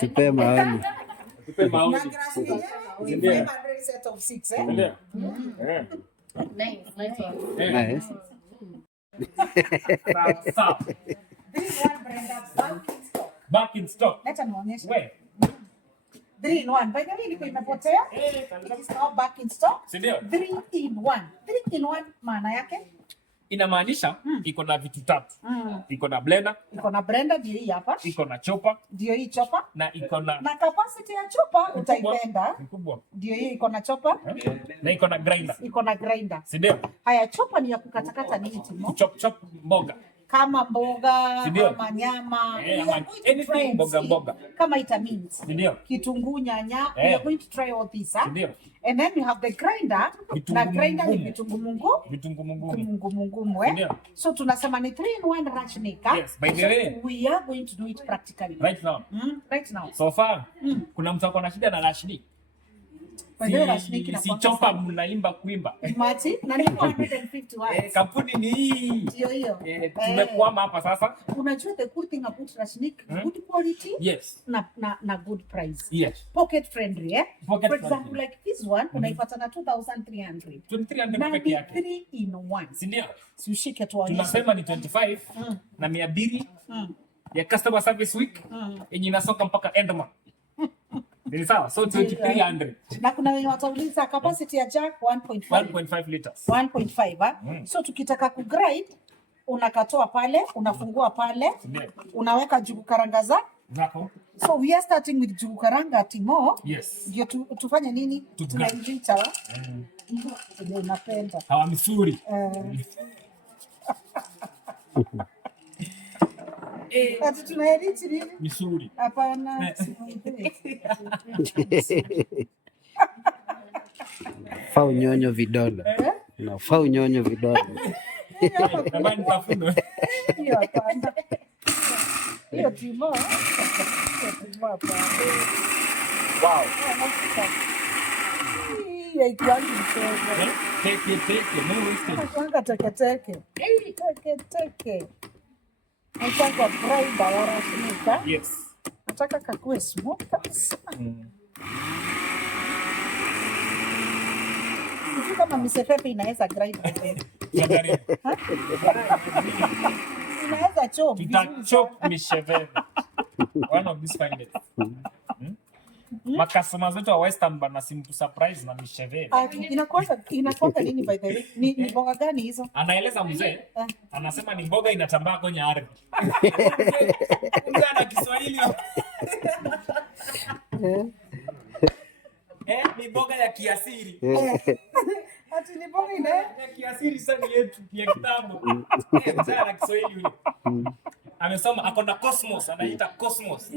Tupe maoni. Tupe maoni. Ndio. 500 set of 6 eh? Ndio. Nice. Sawa. This one Brenda Back in stock. Leta nionyeshe. Where? 3 in 1. By the way, ilikuwa imepotea. It is now back in stock. Ndio. 3 in 1. 3 in 1 maana yake Inamaanisha iko na vitu tatu. Iko na blender, iko na blender ndio hii hapa. iko na chopper, Ndio hii chopper. na iko na capacity ya chopper utaipenda. Kubwa. Ndio hii iko na chopper. Na iko na grinder. Iko na grinder. Ndio. Haya, chopper ni ya kukatakata nini Timo? Chop mboga. Kama mboga, Sindio? kama nyama, anything mboga. Kama vitamins. Ndio. Kitunguu, nyanya, we are going to try all this, huh? Ndio. And then you have the grinder. Na grinder ni vitunguu mungumu. So tunasema ni 3 in 1 Rashnik. Yes, by the way, we are going to do it practically. Right now. Right now. So far, kuna mtu ako na shida na Rashnik. Si chopa mnaimba kuimba. Mati, na ni 150 watts. Kampuni ni hii. Ndio hiyo. Tumekwama hapa sasa. Unajua the good thing about Rashnik, good quality. Yes. Na good price. Yes. Pocket friendly, eh? Pocket For example, like this one, unaipata na 2,300. 2,300 peke yake. 3 in 1. Si ndio? Si ushike tu onyesha. Tunasema ni 25 na 200 ya customer service week yenye inasoka mpaka end month. Ni sawa, so 2,300. Na kuna wenye watauliza capacity ya jack 1.5 liters. 1.5. So tukitaka kugrind unakatoa pale, unafungua pale, unaweka jugu karanga zako. So we are starting with jugu karanga Timo. Yes. Ndio tufanye nini? Tunainjita. Ndio napenda. Hawa misuri. Ati tunaedit nini? Misuri. Hapana. Fa unyonyo vidole. No, fa unyonyo vidole. Kama nitafuno. Hiyo hapana. Hiyo Timo. Hapa. Wow. Hii haikuangi mchezo. Teke. No wasted. Kwanza teke. Teke. Nataka grinder ya Rashnik. Yes. Nataka kakue smoke kabisa. Sisi kama misepepe inaweza grinder. Inaweza chop. Tutachop mishepepe. One of these fine days. Makasoma zetu wa Western bana simple surprise na mishepepe. Inakuanga nini by the way? Ni mboga gani hizo? Anaeleza mzee, anasema ni mboga inatambaa kwenye ardhi. Mzee ana Kiswahili. Ni mboga ya kiasiri. Ati ni mboga ya kiasiri sana yetu ya kitabu. Mzee ana Kiswahili yule. Amesoma akona cosmos, anaita cosmos.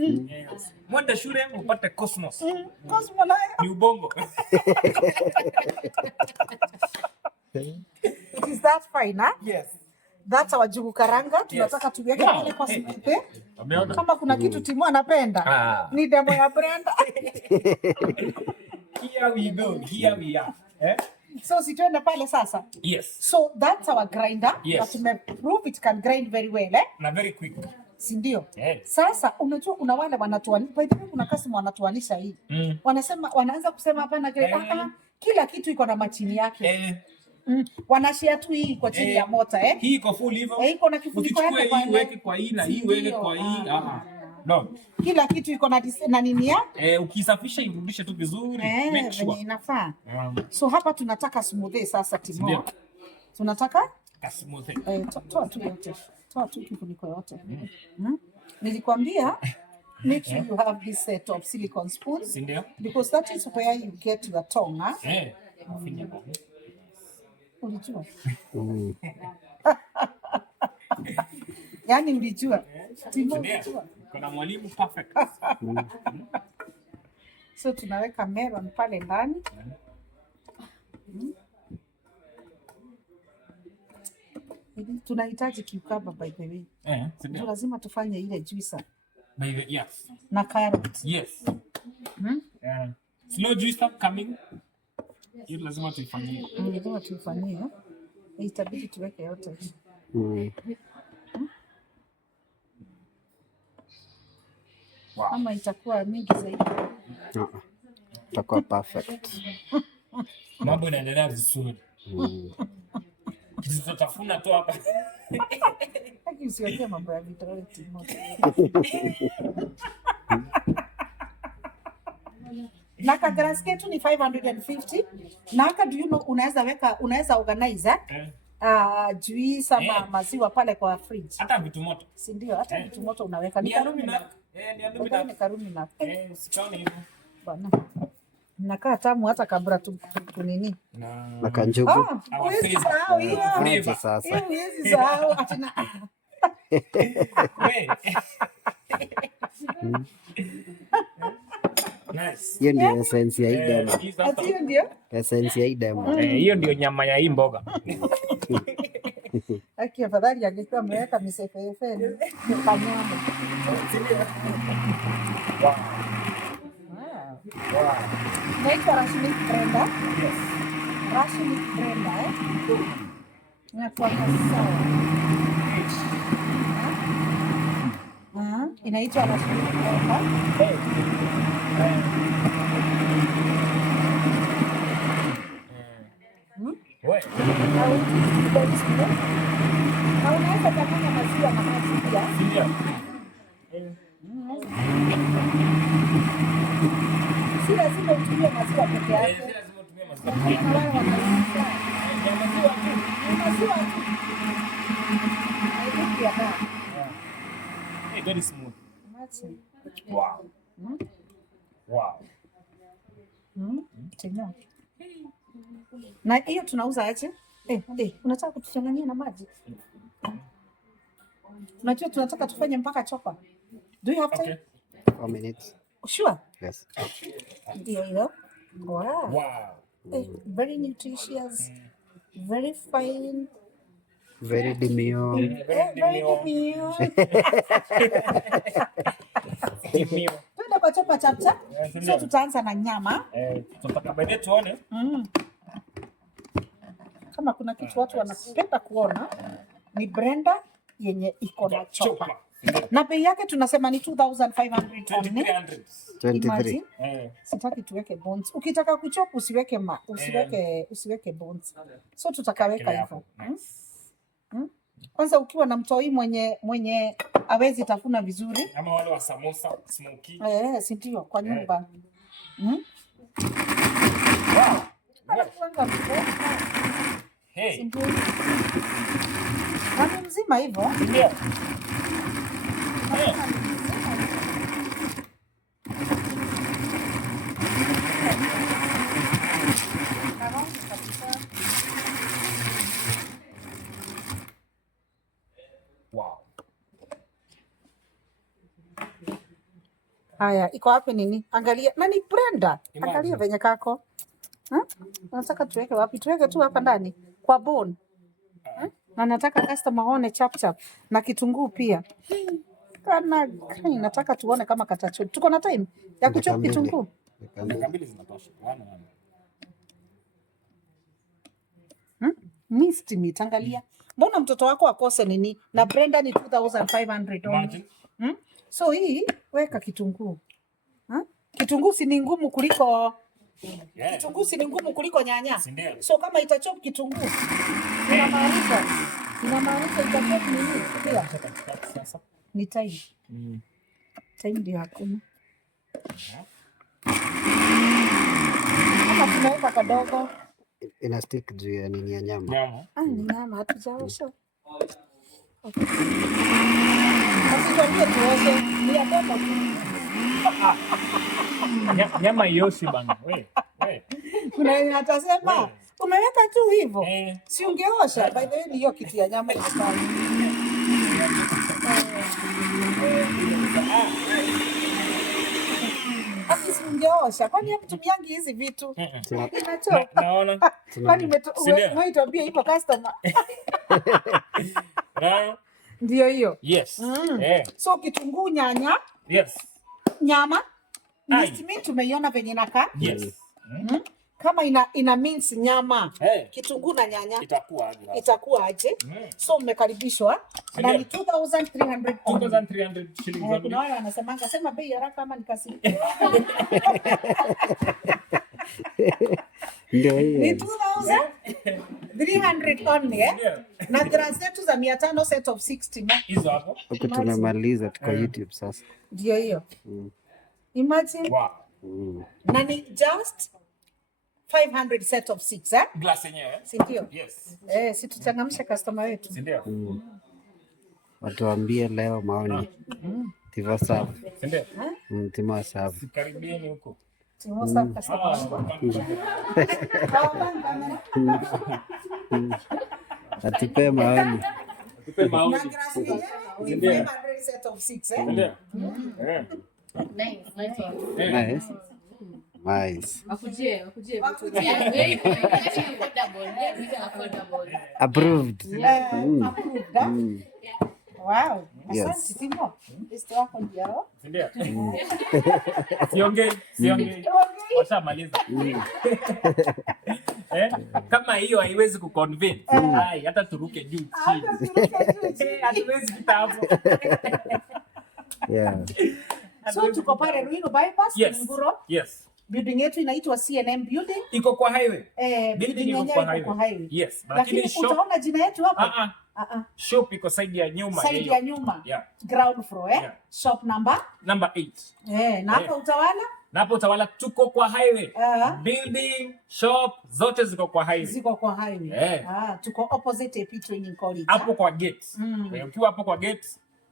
Mwende shule upate cosmos. Cosmos ni ubongo. Is that fine, huh? Yes. That's our jugu karanga. Tunataka tuweke pale kwa smoothie. Kama kuna kitu Timo anapenda ni demo ya Brenda. Here we go. Here we are. So situende pale sasa. Yes. So that's our grinder. Yes. That prove it can grind very well, eh? Na very quick. Si ndio? Yes. Sasa unajua kuna wale wanatuanisha, by the way kuna customer wanatuanisha hii. Wanasema wanaanza kusema hapana kila kitu iko na machini yake. Wanashare tu hii kwa chini ya mota, eh? Hii iko full hivyo. Iko na kifuniko yake kwa hii weke kwa hii na hii weke kwa hii. No. Kila kitu iko na nini ya? Ukisafisha irudishe tu vizuri. Make sure inafaa. So hapa tunataka smoothie sasa Timo. Tunataka smoothie. Toa tu yote. Toa tu kifuniko yote. Nilikwambia make sure you have this set of silicone spoons. Because that is where you get your tongue, huh? Ulijua? Yaani ulijua? Timo ulijua? Kuna mwalimu perfect. So tunaweka melon pale ndani. Tunahitaji cucumber by the way. Lazima tufanye ile juicer. Yes. Na carrot. Yes. Slow juicer coming. Hiyo lazima tuifanyie. Lazima tuifanyie. Itabidi tuweke yote. Ama itakuwa mingi zaidi? Itakuwa perfect. Mambo yanaendelea vizuri. Tutafuna tu hapa. Haki usiongee mambo ya vitoweo moto. Na grass ketu ni 550. Na haka do you know unaweza organize juice ama maziwa pale kwa fridge. Hata vitu moto. Si ndio? Hata vitu moto unaweka. Ni karumi na. Ni karumi na. Sichaoni hivyo. Bwana. Nakaa tamu hata kabla tu nini. Na kanjugu. Huwezi sahau hiyo. Hiyo huwezi sahau atina. Nice. Hiyo ndio essence ya hii demo. Hiyo ndio Essence ya hii demo. Hiyo ndio nyama ya hii mboga. Aki afadhali angekuwa ameweka misefefe kwa nyama. Wow. Naitwa Rashnik Brenda. Yes. Rashnik Brenda, Inakuwa sawa. Inaitwa Rashnik Brenda. Na unaweza changanya maziwa na maji pia. Si lazima utumie maziwa peke yake. Si lazima utumie maziwa. Kuna wale wanaita maziwa tu. Haikuwa bad. Very smooth. Imagine. Wow. Wow. Tena. Na hiyo tunauza aje? Unataka kutuchanganyia na maji? Unajua tunataka tufanye mpaka chopa. Do you have time? 4 minutes. Sure. Yes. Ndio. Wow. Very nutritious. Very fine. Very demure. Very demure. Tuende kwa chopa chapcha. So tutaanza na nyama. Tutaka baadaye tuone. Kama kuna kitu watu wanapenda kuona ni Brenda yenye iko na chopa. Na bei yake tunasema ni 2500. 23. Sitaki tuweke bones. Ukitaka kuchop usiweke bones. So tutakaweka hivyo. Kwanza ukiwa na mtoi mwenye hawezi tafuna vizuri. Ama wale wa samosa, smoky. Si ndio kwa nyumba. Hey. Kama mzima hivyo. Ndio. Wow. Haya, iko wapi nini? Angalia. Nani Brenda? Angalia venye kako. Unataka tuweke wapi? Tuweke tu hapa ndani kwa bone. Na nataka customer aone chap chap na kitunguu pia. Kana nataka tuone kama katacho. Tuko na time ya kuchop kitunguu. Dakika mbili zinatosha. Misti mitangalia. Mbona mtoto wako akose nini? Na Brenda ni 2500 only. So hii weka kitunguu. Kitunguu si ni ngumu kuliko kitunguu si ni ngumu kuliko nyanya. So kama itachop kitunguu inamaanisha itachop nini? Pia. Ni time. Time ndio hakuna. Kama tunaweka kadogo ina stick juu ya nini ya nyama. Ni nyama hatujaosha. Okay. Asitwambie tuoshe. Ni ya baba tu. Nyama yoshi bana. Kuna yeye atasema umeweka tu hivyo. Si ungeosha. By the way hiyo kitu ya nyama inafanya. Akisi ungeosha. Kwani hamtumiangi hizi vitu? Inachoka. Naona. Kwani umetuambia hivyo customer. Ndio hiyo. Yes. So kitunguu, nyanya. Yes. Nyama. Mimi tumeiona venye inakaa. Yes. kama ina mince nyama, kitunguu na nyanya, itakuwa aje? So mmekaribishwa na ni 2300 shillings only. Kuna wale wanasemanga sema bei haraka kama nikasi. Ndio hiyo. Ni 2300 only na grass zetu za 500 set of 60 hizo hapo. Huko tumemaliza tuko YouTube sasa. Ndio hiyo. Imagine. Wow. Na ni just 500 set of 6 Glass yenyewe. Si ndio? Yes. Si tuchangamsha customer wetu. Si ndio? Watuambie leo maoni. Tivo safi. Si ndio? Tivo safi. Karibieni huko. Tivo safi customer. Atupe maoni. Tupe maoni. Na grass yenyewe ni 500 set of 6 Ndio. Nice. Nice. Approved. Wow. Yes. Asante Timo. Este wako ndio. Ndio. Siongei. Washamaliza. Kama hiyo haiwezi kuconvince. Hata turuke juu chini. Hatuwezi kitabu. Yeah. So tuko pale Ruiru bypass Kihunguro. Yes. Building yetu inaitwa CNM building. Iko kwa highway. Building iko kwa highway. Yes. Lakini utaona jina yetu hapo. Shop iko side ya nyuma. Side ya nyuma. Yeah. Ground floor Shop number 8. Na hapo Utawala? Na hapo Utawala tuko kwa highway. Building, shop zote ziko kwa highway. Ziko kwa highway. Tuko opposite AP Training College. Hapo kwa gate. Ukiwa hapo kwa gate,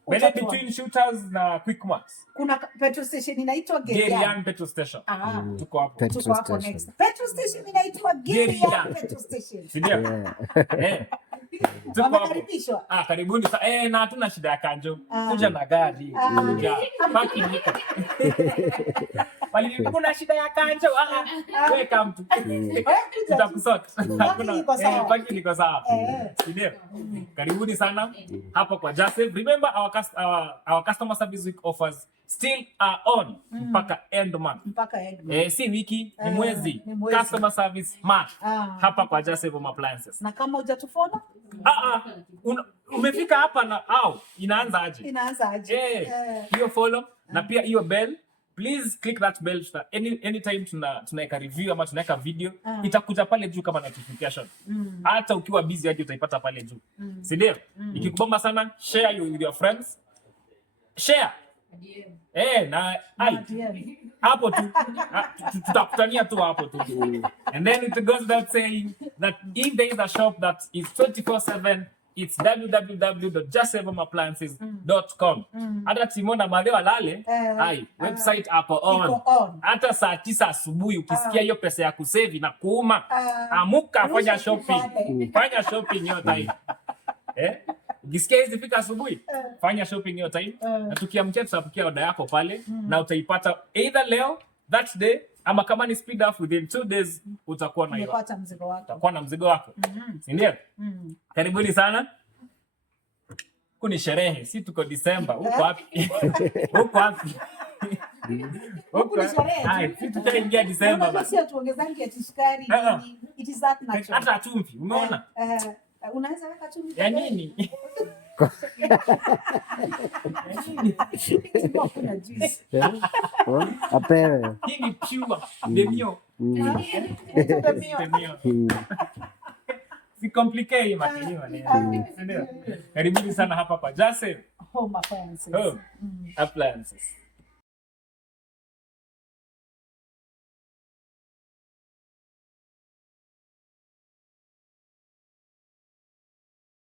between Shooters na Quickmart. Kuna petrol station inaitwa Gerian petrol station. Tuko hapo. Tuko hapo next. Petrol station inaitwa Gerian petrol station. Ndio. Wamekaribishwa. Karibuni. Na hatuna shida ya kanjo. Kuja na gari. Parking iko. Wali kuna shida ya kanjo. Welcome to. Tutakusort. Parking iko sawa. Ndio. Karibuni sana hapa kwa Joseph. Remember our customer service week offers still are on mpaka end month. Si wiki, ni mwezi. Customer service month hapa kwa Joseph Home Appliances. Na kama hujatufollow? Umefika hapa na inaanza aje? Hiyo follow na pia hiyo bell. Please click that bell anytime tunaweka review ama tunaweka video itakuja pale juu kama notification. Hata ukiwa busy aje utaipata pale juu. Si ndio? Ikikubamba sana share with your friends. Share. Na hapo tu tutakutania tu hapo tu. And then it goes without saying that if there is a shop that is 24/7, it's www.justsavehomeappliances.com. Hata Timona Madhe walale, website hapo on. Hata saa 9 asubuhi ukisikia hiyo pesa ya kusave na kuuma, amuka fanya shopping. Fanya shopping hiyo time. Ukisikia hizi fika asubuhi, fanya shopping hiyo time. Na tukiamkia tutapikia order yako pale na utaipata either leo, that day, ama kama ni speed up within 2 days utakuwa na hiyo. Utakuwa na mzigo wako. Si ndio? Karibuni sana. Kuni sherehe, si tuko December. Uko wapi? Uko wapi? Huko sherehe. Si tutaingia December basi. Sio tuongezange ati sukari. It is that natural. Hata chumvi, umeona? Unaweza weka chumvi ya nini? Apewe. Hii ni pure demio. Si complicate makini maneno. Karibuni sana hapa kwa Joseph Home Appliances. Appliances.